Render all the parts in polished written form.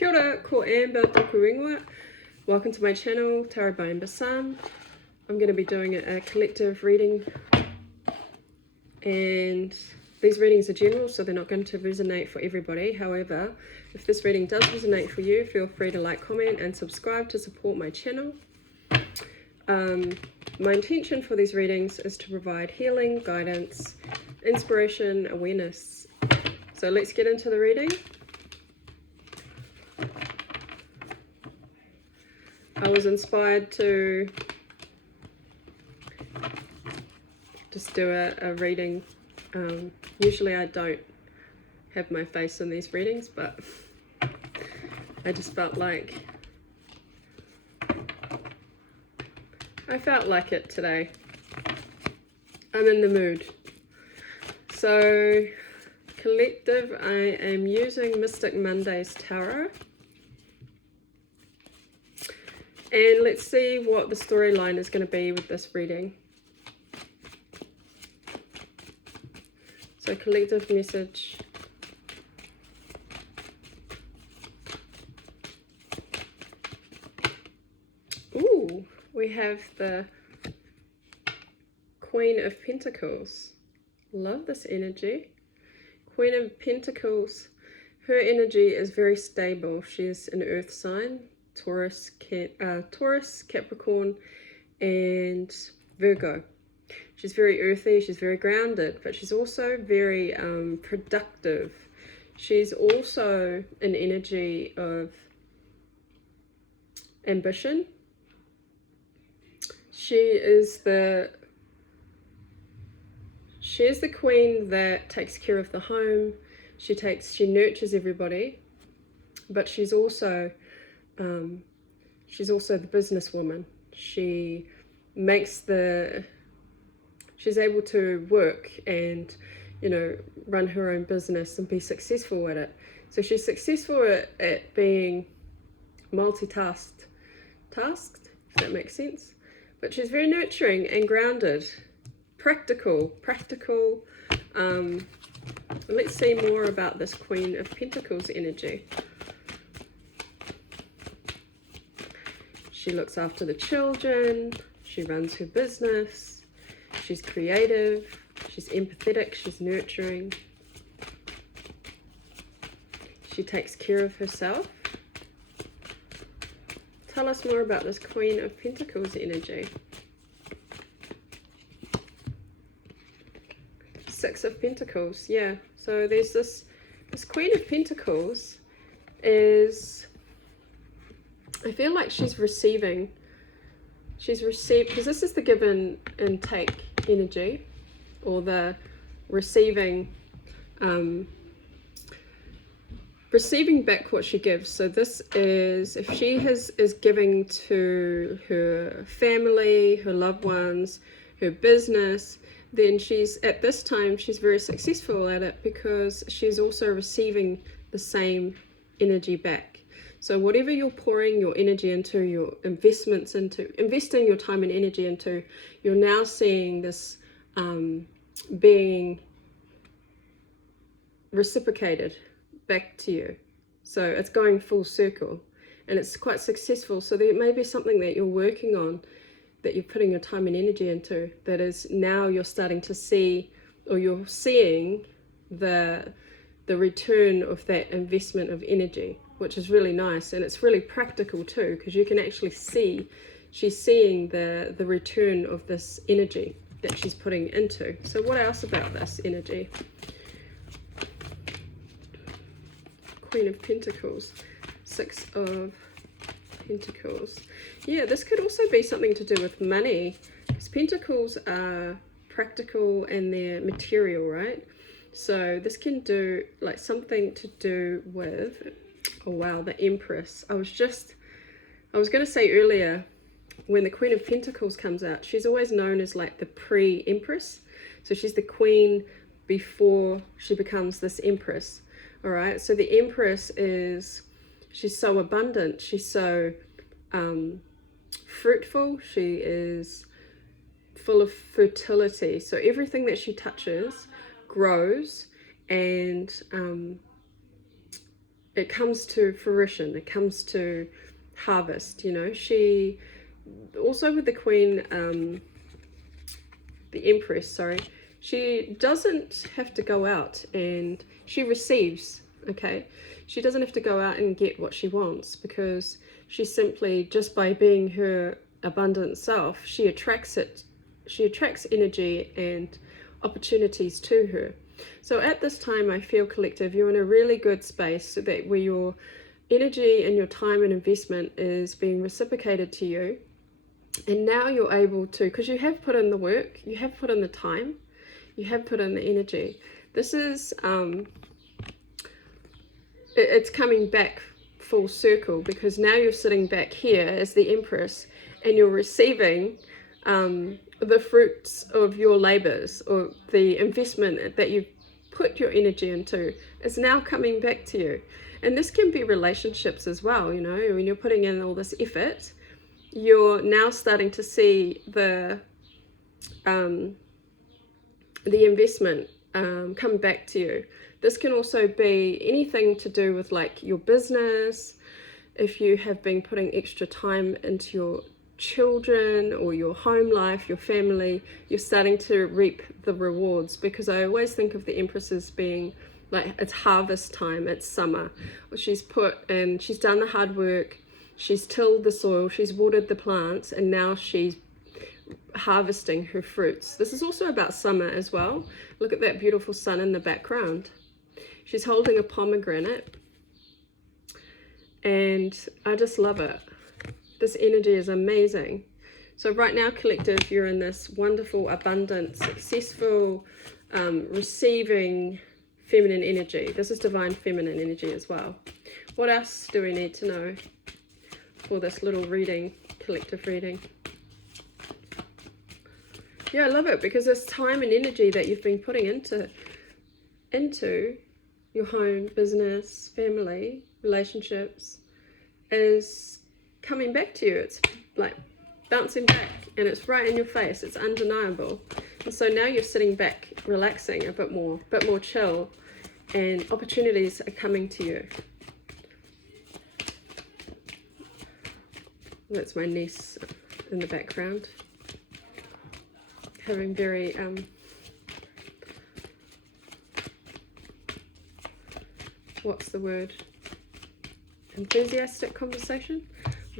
Kia ora, ko Amber toku ingoa. Welcome to my channel, Tarot by Amber Sam. I'm going to be doing a collective reading, and these readings are general, so they're not going to resonate for everybody. However, if this reading does resonate for you, feel free to like, comment and subscribe to support my channel. My intention for these readings is to provide healing, guidance, inspiration, awareness. So let's get into the reading. I was inspired to just do a reading. Usually I don't have my face in these readings, but I just felt like it today. I'm in the mood. So collective, I am using Mystic Monday's Tarot. And let's see what the storyline is going to be with this reading. So collective message. Ooh, we have the Queen of Pentacles. Love this energy. Queen of Pentacles. Her energy is very stable. She's an earth sign. Taurus, Capricorn, and Virgo. She's very earthy, she's very grounded, but she's also very productive. She's also an energy of ambition. She is the queen that takes care of the home. She nurtures everybody, but she's also the businesswoman. She's able to work and, run her own business and be successful at it. So she's successful at being multitasked, if that makes sense. But she's very nurturing and grounded, practical. Let's see more about this Queen of Pentacles energy. She looks after the children, she runs her business, she's creative, she's empathetic, she's nurturing. She takes care of herself. Tell us more about this Queen of Pentacles energy. Six of Pentacles, yeah. So there's this Queen of Pentacles is... I feel like she's received, because this is the give and take energy, or the receiving back what she gives. So this is, if she is giving to her family, her loved ones, her business, then at this time she's very successful at it, because she's also receiving the same energy back. So whatever you're pouring your energy into, your investments into, investing your time and energy into, you're now seeing this being reciprocated back to you. So it's going full circle, and it's quite successful. So there may be something that you're working on, that you're putting your time and energy into, that is now you're starting to see, or you're seeing the return of that investment of energy, which is really nice. And it's really practical too, because you can actually see, she's seeing the return of this energy that she's putting into. So what else about this energy? Queen of Pentacles, Six of Pentacles. Yeah, this could also be something to do with money, because Pentacles are practical and they're material, right? So this can do like something to do with, oh wow, the Empress. I was going to say earlier, when the Queen of Pentacles comes out, she's always known as like the pre-Empress. So she's the queen before she becomes this Empress. All right, so the Empress she's so abundant, she's so fruitful, she is full of fertility. So everything that she touches grows, and it comes to fruition, it comes to harvest, you know. She also, with the Queen, the Empress, sorry, she doesn't have to go out, and she receives, okay? She doesn't have to go out and get what she wants, because she simply, just by being her abundant self, she attracts it. She attracts energy and opportunities to her. So at this time, I feel, collective, you're in a really good space, so that where your energy and your time and investment is being reciprocated to you. And now you're able to, because you have put in the work, you have put in the time, you have put in the energy. This is, it's coming back full circle, because now you're sitting back here as the Empress, and you're receiving the fruits of your labors, or the investment that you've put your energy into is now coming back to you. And this can be relationships as well, you know, when you're putting in all this effort, you're now starting to see the investment come back to you. This can also be anything to do with like your business. If you have been putting extra time into your children or your home life, your family, you're starting to reap the rewards, because I always think of the Empress as being like, it's harvest time, it's summer. She's put in, she's done the hard work, she's tilled the soil, she's watered the plants, and now she's harvesting her fruits. This is also about summer as well. Look at that beautiful sun in the background. She's holding a pomegranate, and I just love it. This energy is amazing. So right now, collective, you're in this wonderful, abundant, successful, receiving feminine energy. This is divine feminine energy as well. What else do we need to know for this little reading, collective reading? Yeah, I love it, because this time and energy that you've been putting into your home, business, family, relationships is coming back to you. It's like bouncing back, and it's right in your face. It's undeniable. And so now you're sitting back, relaxing a bit more chill, and opportunities are coming to you. That's my niece in the background, having very what's the word? Enthusiastic conversation.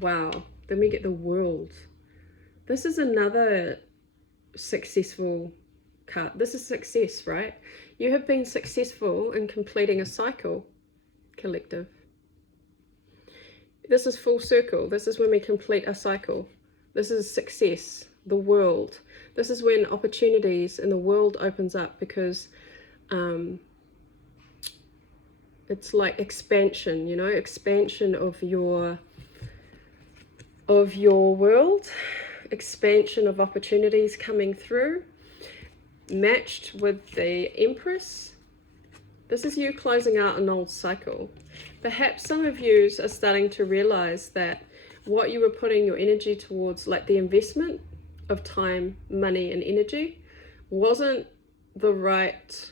Wow. Then we get the World. This is another successful card. This is success, right? You have been successful in completing a cycle, collective. This is full circle. This is when we complete a cycle. This is success, the world. This is when opportunities in the world opens up, because it's like expansion, you know, expansion of your world, expansion of opportunities coming through, matched with the Empress. This is you closing out an old cycle. Perhaps some of you are starting to realize that what you were putting your energy towards, like the investment of time, money, and energy, wasn't the right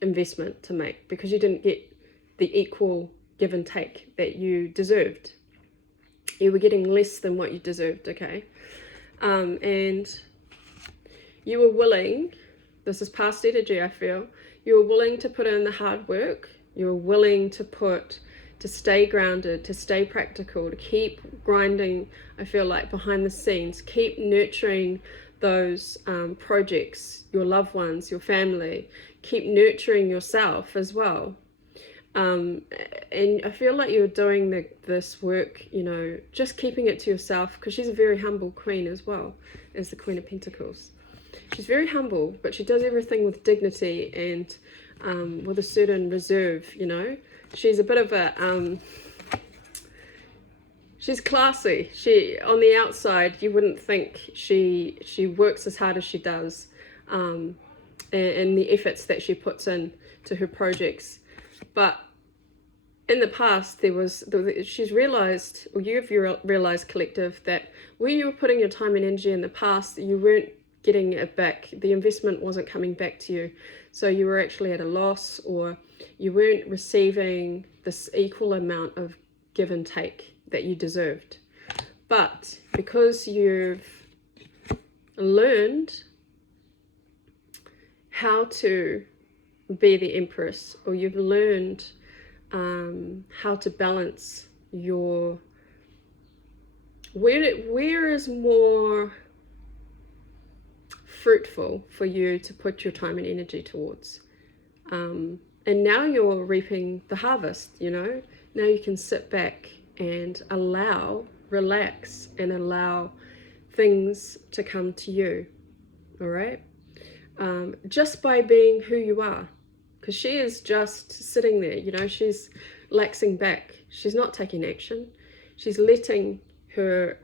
investment to make, because you didn't get the equal give and take that you deserved. You were getting less than what you deserved, okay? And you were willing, this is past energy, I feel, you were willing to put in the hard work, you were willing to stay grounded, to stay practical, to keep grinding, I feel like, behind the scenes, keep nurturing those projects, your loved ones, your family, keep nurturing yourself as well. And I feel like you're doing this work, you know, just keeping it to yourself, because she's a very humble queen as well as the Queen of Pentacles. She's very humble, but she does everything with dignity and with a certain reserve, you know. She's a bit of a, she's classy. She, on the outside, you wouldn't think she works as hard as she does, and the efforts that she puts in to her projects. But in the past, she's realized, or you've realized, collective, that where you were putting your time and energy in the past, you weren't getting it back. The investment wasn't coming back to you. So you were actually at a loss, or You weren't receiving this equal amount of give and take that you deserved. But because you've learned how to be the empress, or you've learned how to balance your, where is more fruitful for you to put your time and energy towards. And now you're reaping the harvest, you know. Now you can sit back and relax and allow things to come to you, all right? Just by being who you are. Because she is just sitting there, you know, she's laxing back. She's not taking action. She's letting her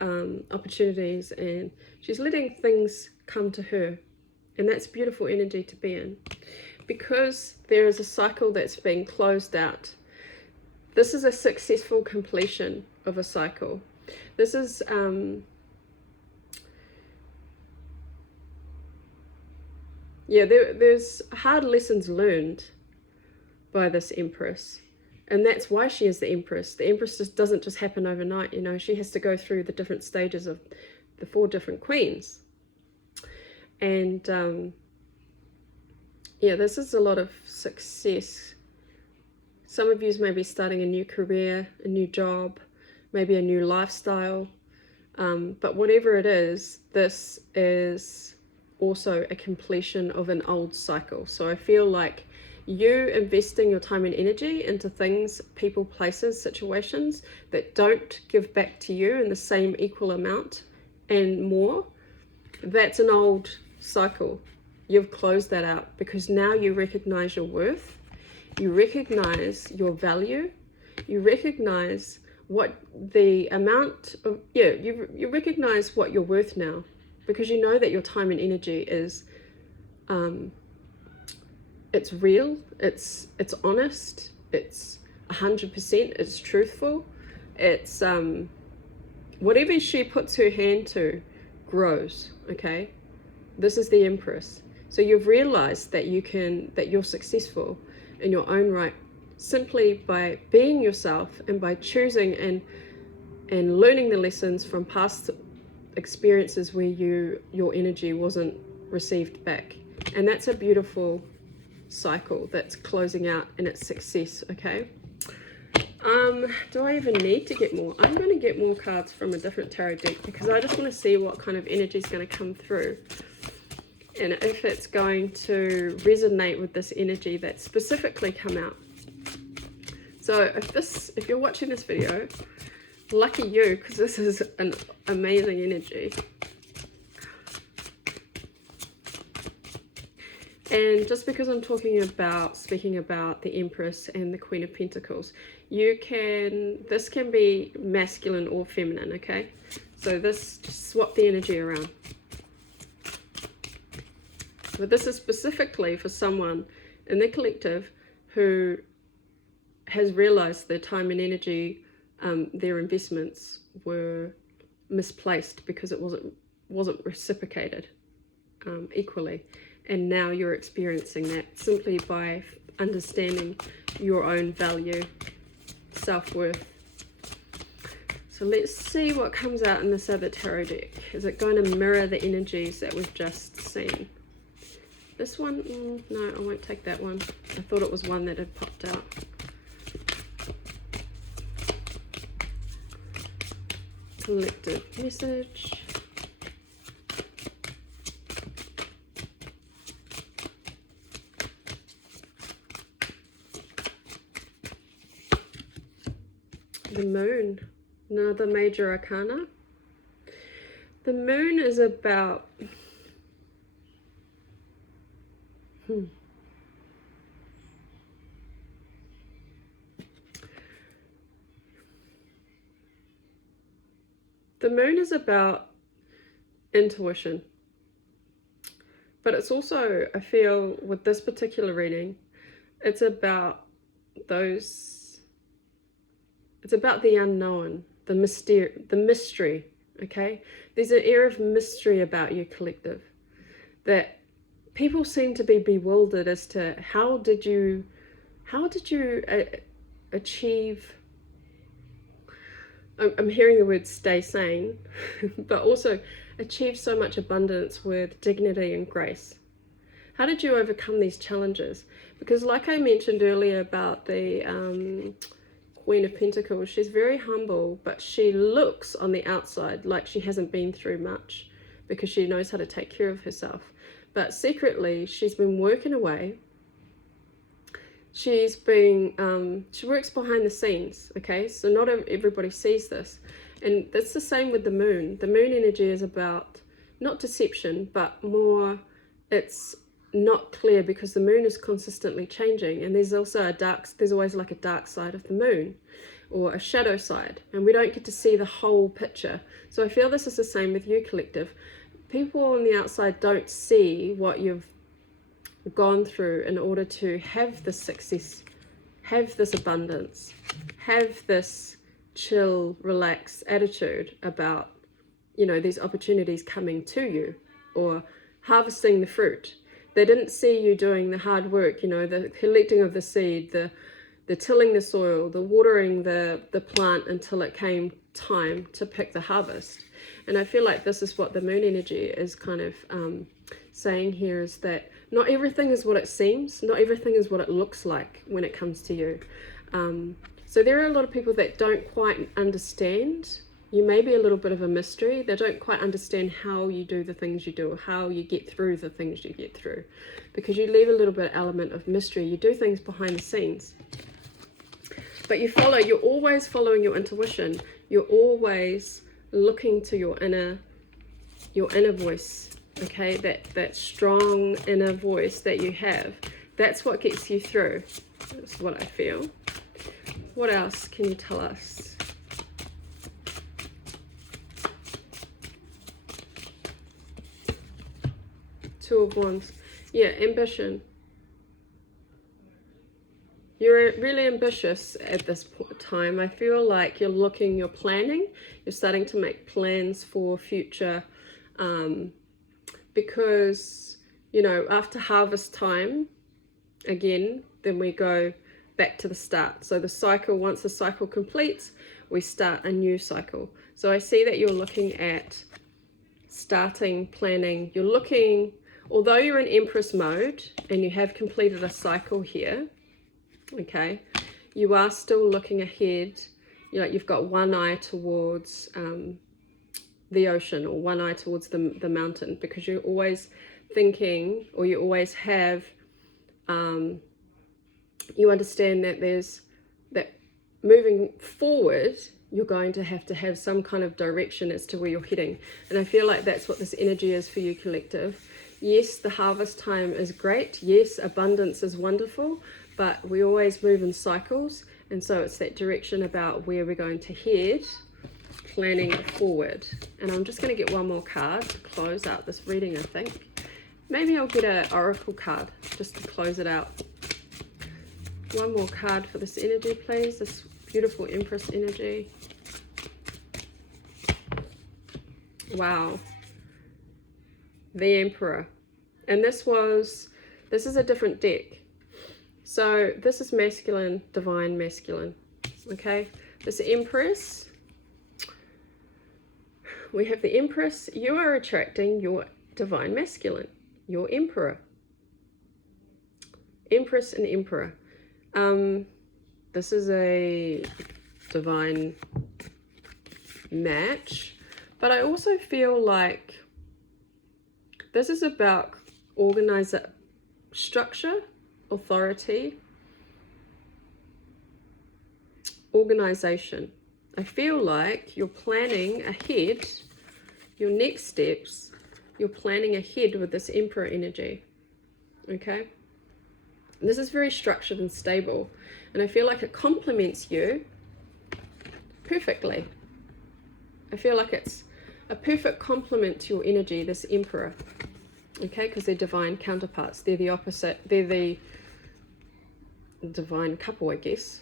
opportunities, and she's letting things come to her. And that's beautiful energy to be in. Because there is a cycle that's being closed out. This is a successful completion of a cycle. This is there's hard lessons learned by this empress, and that's why she is the empress. The empress doesn't just happen overnight, you know. She has to go through the different stages of the 4 different queens, and this is a lot of success. Some of you may be starting a new career, a new job, maybe a new lifestyle, but whatever it is, this is also a completion of an old cycle. So I feel like you investing your time and energy into things, people, places, situations that don't give back to you in the same equal amount and more, that's an old cycle. You've closed that out because now you recognize your worth, you recognize your value, you recognize what the amount of, you recognize what you're worth now. Because you know that your time and energy is, it's real, it's honest, it's 100%, it's truthful, it's whatever she puts her hand to grows. Okay, this is the empress. So you've realized that you're successful in your own right simply by being yourself and by choosing and learning the lessons from past experiences where your energy wasn't received back. And that's a beautiful cycle that's closing out in its success. Okay, do I even need to get more? I'm going to get more cards from a different tarot deck because I just want to see what kind of energy is going to come through and if it's going to resonate with this energy that's specifically come out. So if you're watching this video, lucky you, because this is an amazing energy. And just because I'm speaking about the Empress and the Queen of Pentacles, this can be masculine or feminine, okay? So just swap the energy around. But this is specifically for someone in the collective who has realized their time and energy, their investments were misplaced because it wasn't reciprocated equally. And now you're experiencing that simply by understanding your own value, self-worth. So let's see what comes out in this other tarot deck. Is it going to mirror the energies that we've just seen? This one? No, I won't take that one. I thought it was one that had popped out. Collective message. The moon, another major arcana. The moon is about the moon is about intuition, but it's also, I feel with this particular reading, it's about it's about the unknown, the mystery, okay? There's an air of mystery about you, collective, that people seem to be bewildered as to how did you How did you achieve, I'm hearing the word stay sane, but also achieve so much abundance with dignity and grace? How did you overcome these challenges? Because like I mentioned earlier about the Queen of Pentacles, she's very humble, but she looks on the outside like she hasn't been through much because she knows how to take care of herself. But secretly, she's been working away. She's been, she works behind the scenes, okay? So not everybody sees this. And that's the same with the moon. The moon energy is about, not deception, but more, it's not clear because the moon is consistently changing. And there's also there's always like a dark side of the moon or a shadow side. And we don't get to see the whole picture. So I feel this is the same with you, collective. People on the outside don't see what you've gone through in order to have this success, have this abundance, have this chill, relaxed attitude about, you know, these opportunities coming to you or harvesting the fruit. They didn't see you doing the hard work, you know, the collecting of the seed, the tilling the soil, the watering the plant until it came time to pick the harvest. And I feel like this is what the moon energy is kind of saying here, is that not everything is what it seems, not everything is what it looks like when it comes to you. So there are a lot of people that don't quite understand. You may be a little bit of a mystery. They don't quite understand how you do the things you do, or how you get through the things you get through, because you leave a little bit of element of mystery. You do things behind the scenes, but you're always following your intuition. You're always looking to your inner voice, okay? That strong inner voice that you have. That's what gets you through. That's what I feel. What else can you tell us? Two of Wands. Yeah, ambition. You're really ambitious at this time. I feel like you're planning, you're starting to make plans for future, because, you know, after harvest time, again, then we go back to the start. So the cycle, once the cycle completes, we start a new cycle. So I see that you're looking at starting, planning. You're looking, although you're in Empress mode and you have completed a cycle here, okay, you are still looking ahead. You've got one eye towards the ocean, or one eye towards the mountain, because you're always thinking, or you always have, you understand that that moving forward, you're going to have some kind of direction as to where you're heading. And I feel like that's what this energy is for you, collective. Yes, the harvest time is great. Yes, abundance is wonderful, but we always move in cycles. And so it's that direction about where we're going to head, planning forward. And I'm just going to get one more card to close out this reading, I think. Maybe I'll get an oracle card just to close it out. One more card for this energy, please. This beautiful Empress energy. Wow. The Emperor. And this is a different deck. So this is masculine, divine masculine. Okay. This Empress. We have the Empress. You are attracting your divine masculine, your Emperor. Empress and Emperor. This is a divine match, but I also feel like this is about structure, authority, organization. I feel like you're planning ahead, your next steps, you're planning ahead with this Emperor energy, okay? This is very structured and stable, and I feel like it complements you perfectly. I feel like it's a perfect complement to your energy, this Emperor, okay, because they're divine counterparts. They're the opposite. They're the divine couple, I guess.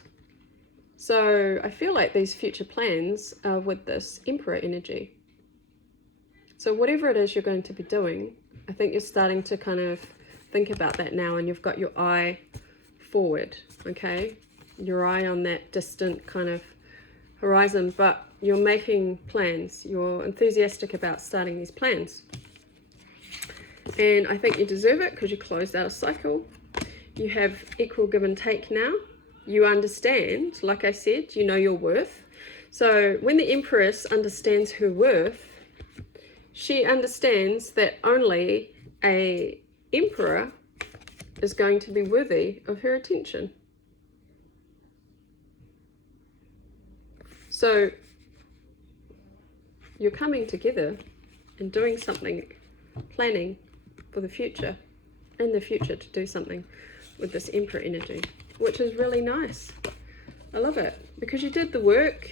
So I feel like these future plans are with this Emperor energy. So whatever it is you're going to be doing, I think you're starting to kind of think about that now, and you've got your eye forward, okay? Your eye on that distant kind of horizon, but you're making plans. You're enthusiastic about starting these plans. And I think you deserve it because you closed out a cycle. You have equal give and take now. You understand, like I said, you know your worth. So when the Empress understands her worth, she understands that only an emperor is going to be worthy of her attention. So you're coming together and doing something, planning for the future, in the future, to do something with this Emperor energy, which is really nice. I love it because you did the work,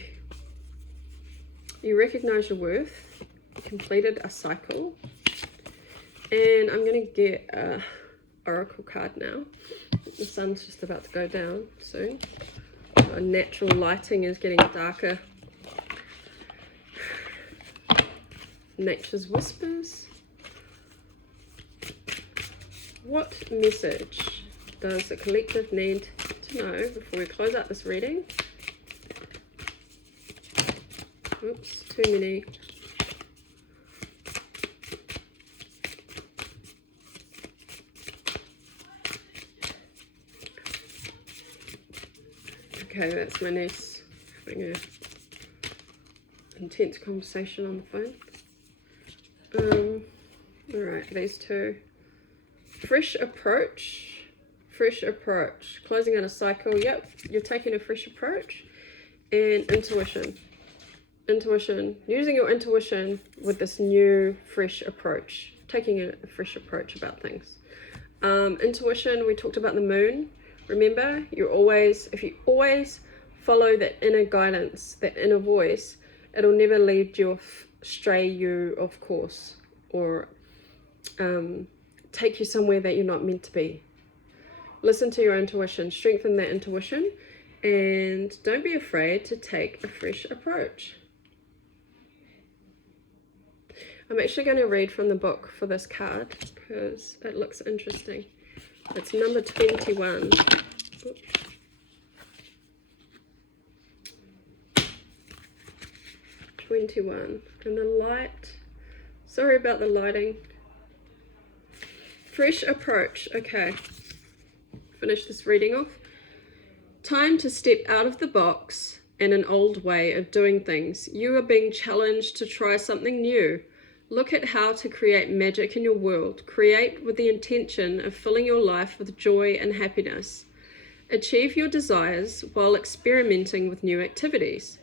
you recognize your worth, you completed a cycle. And I'm going to get a oracle card now. The sun's just about to go down soon. Our natural lighting is getting darker. Nature's whispers. What message does the collective need to know before we close out this reading? Oops, too many. Okay, that's my niece having an intense conversation on the phone. Alright, these two. Fresh approach. Fresh approach. Closing out a cycle. Yep, you're taking a fresh approach. And intuition. Intuition. Using your intuition with this new fresh approach. Taking a fresh approach about things. Intuition, we talked about the moon. Remember, if you always follow that inner guidance, that inner voice, it'll never lead you stray you off course, or take you somewhere that you're not meant to be. Listen to your intuition, strengthen that intuition, and don't be afraid to take a fresh approach. I'm actually going to read from the book for this card because it looks interesting. It's number 21. Oops. 21. And the light. Sorry about the lighting. Fresh approach. Okay. Finish this reading off. Time to step out of the box and an old way of doing things. You are being challenged to try something new. Look at how to create magic in your world. Create with the intention of filling your life with joy and happiness. Achieve your desires while experimenting with new activities.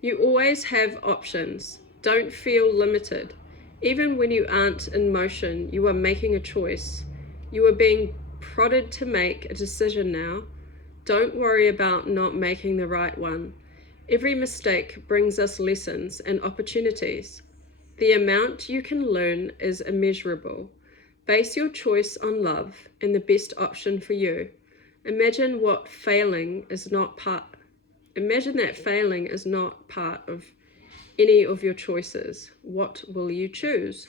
You always have options. Don't feel limited. Even when you aren't in motion, you are making a choice. You are being prodded to make a decision now. Don't worry about not making the right one. Every mistake brings us lessons and opportunities. The amount you can learn is immeasurable. Base your choice on love and the best option for you. Imagine that failing is not part of any of your choices. What will you choose?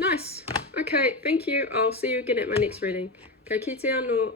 Nice. Okay, thank you. I'll see you again at my next reading. Ka kite anō.